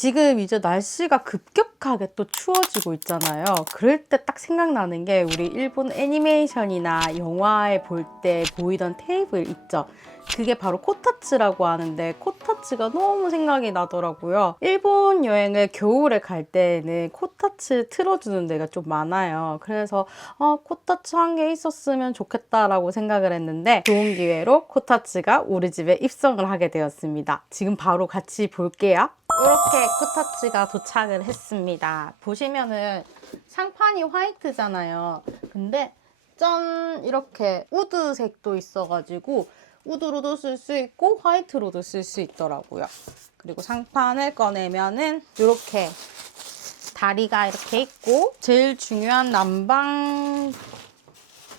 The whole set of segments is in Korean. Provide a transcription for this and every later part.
지금 이제 날씨가 급격하게 또 추워지고 있잖아요. 그럴 때 딱 생각나는 게 우리 일본 애니메이션이나 영화에 볼 때 보이던 테이블 있죠. 그게 바로 코타츠라고 하는데 코타츠가 너무 생각이 나더라고요. 일본 여행을 겨울에 갈 때는 코타츠 틀어주는 데가 좀 많아요. 그래서 어, 코타츠 한 개 있었으면 좋겠다라고 생각을 했는데 좋은 기회로 코타츠가 우리 집에 입성을 하게 되었습니다. 지금 바로 같이 볼게요. 이렇게 코타츠가 도착을 했습니다. 보시면은 상판이 화이트잖아요. 근데 짠 이렇게 우드색도 있어가지고 우드로도 쓸 수 있고 화이트로도 쓸 수 있더라고요. 그리고 상판을 꺼내면은 이렇게 다리가 이렇게 있고 제일 중요한 난방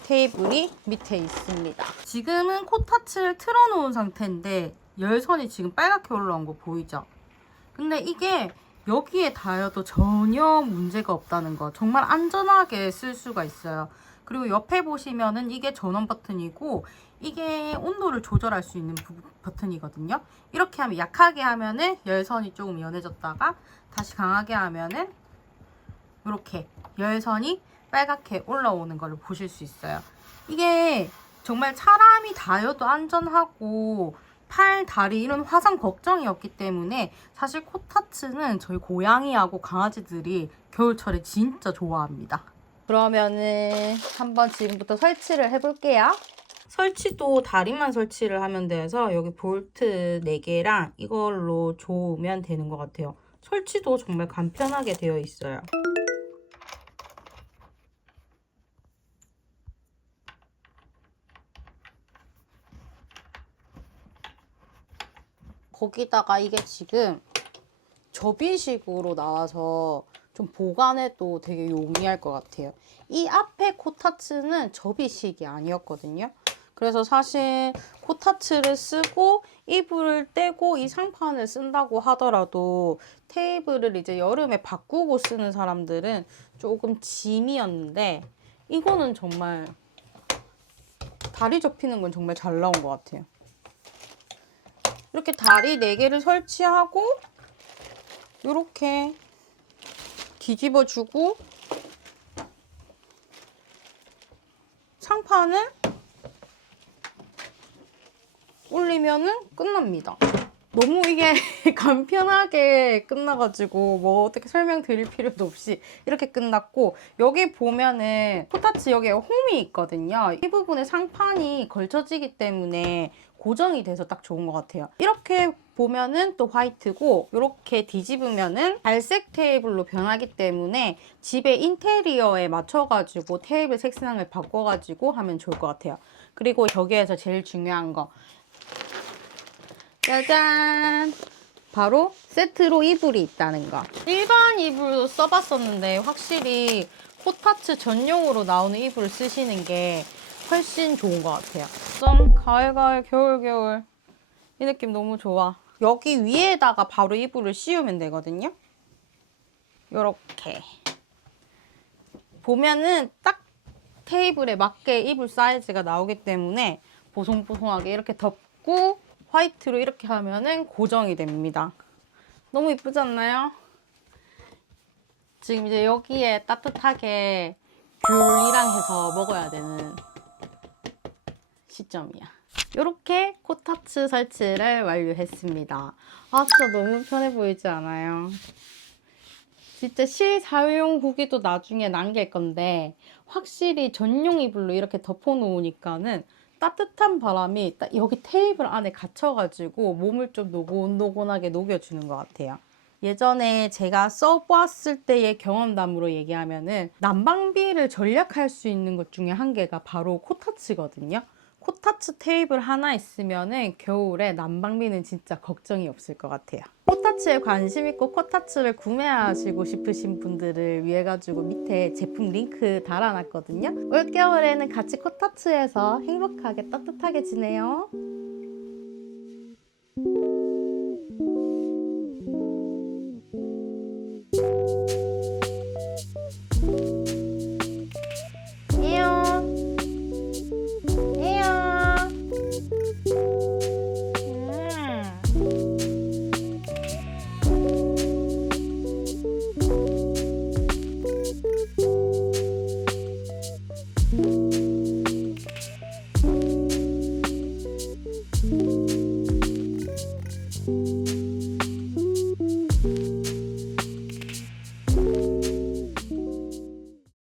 테이블이 밑에 있습니다. 지금은 코타츠를 틀어놓은 상태인데 열선이 지금 빨갛게 올라온 거 보이죠? 근데 이게 여기에 닿아도 전혀 문제가 없다는 거 정말 안전하게 쓸 수가 있어요. 그리고 옆에 보시면은 이게 전원 버튼이고 이게 온도를 조절할 수 있는 부- 버튼이거든요. 이렇게 하면 약하게 하면은 열선이 조금 연해졌다가 다시 강하게 하면은 이렇게 열선이 빨갛게 올라오는 걸 보실 수 있어요. 이게 정말 사람이 닿아도 안전하고 팔, 다리 이런 화상 걱정이 없기 때문에 사실 코타츠는 저희 고양이하고 강아지들이 겨울철에 진짜 좋아합니다. 그러면은 한번 지금부터 설치를 해볼게요. 설치도 다리만 설치를 하면 돼서 여기 볼트 4개랑 이걸로 조으면 되는 것 같아요. 설치도 정말 간편하게 되어 있어요. 거기다가 이게 지금 접이식으로 나와서 좀 보관해도 되게 용이할 것 같아요. 이 앞에 코타츠는 접이식이 아니었거든요. 그래서 사실 코타츠를 쓰고 이불을 떼고 이 상판을 쓴다고 하더라도 테이블을 이제 여름에 바꾸고 쓰는 사람들은 조금 짐이었는데 이거는 정말 다리 접히는 건 정말 잘 나온 것 같아요. 이렇게 다리 4개를 설치하고 이렇게 뒤집어 주고 상판을 올리면은 끝납니다. 너무 이게 간편하게 끝나가지고 뭐 어떻게 설명드릴 필요도 없이 이렇게 끝났고 여기 보면은 코타츠 여기에 홈이 있거든요. 이 부분에 상판이 걸쳐지기 때문에 고정이 돼서 딱 좋은 것 같아요. 이렇게 보면은 또 화이트고 이렇게 뒤집으면은 갈색 테이블로 변하기 때문에 집의 인테리어에 맞춰가지고 테이블 색상을 바꿔가지고 하면 좋을 것 같아요. 그리고 여기에서 제일 중요한 거 짜잔! 바로 세트로 이불이 있다는 거. 일반 이불도 써봤었는데 확실히 코타츠 전용으로 나오는 이불을 쓰시는 게 훨씬 좋은 것 같아요. 좀 가을 가을 겨울 겨울 이 느낌 너무 좋아. 여기 위에다가 바로 이불을 씌우면 되거든요. 요렇게 보면은 딱 테이블에 맞게 이불 사이즈가 나오기 때문에 보송보송하게 이렇게 덮고 화이트로 이렇게 하면은 고정이 됩니다. 너무 이쁘지 않나요? 지금 이제 여기에 따뜻하게 귤이랑 해서 먹어야 되는 시점이야. 이렇게 코타츠 설치를 완료했습니다. 아 진짜 너무 편해 보이지 않아요? 진짜 실사용 후기도 나중에 남길 건데 확실히 전용 이불로 이렇게 덮어놓으니까는 따뜻한 바람이 딱 여기 테이블 안에 갇혀가지고 몸을 좀 노곤노곤하게 녹여주는 것 같아요. 예전에 제가 써봤을 때의 경험담으로 얘기하면은 난방비를 절약할 수 있는 것 중에 한 개가 바로 코타츠거든요. 코타츠 테이블 하나 있으면은 겨울에 난방비는 진짜 걱정이 없을 것 같아요. 코타츠에 관심 있고 코타츠를 구매하시고 싶으신 분들을 위해 가지고 밑에 제품 링크 달아놨거든요. 올겨울에는 같이 코타츠에서 행복하게 따뜻하게 지내요.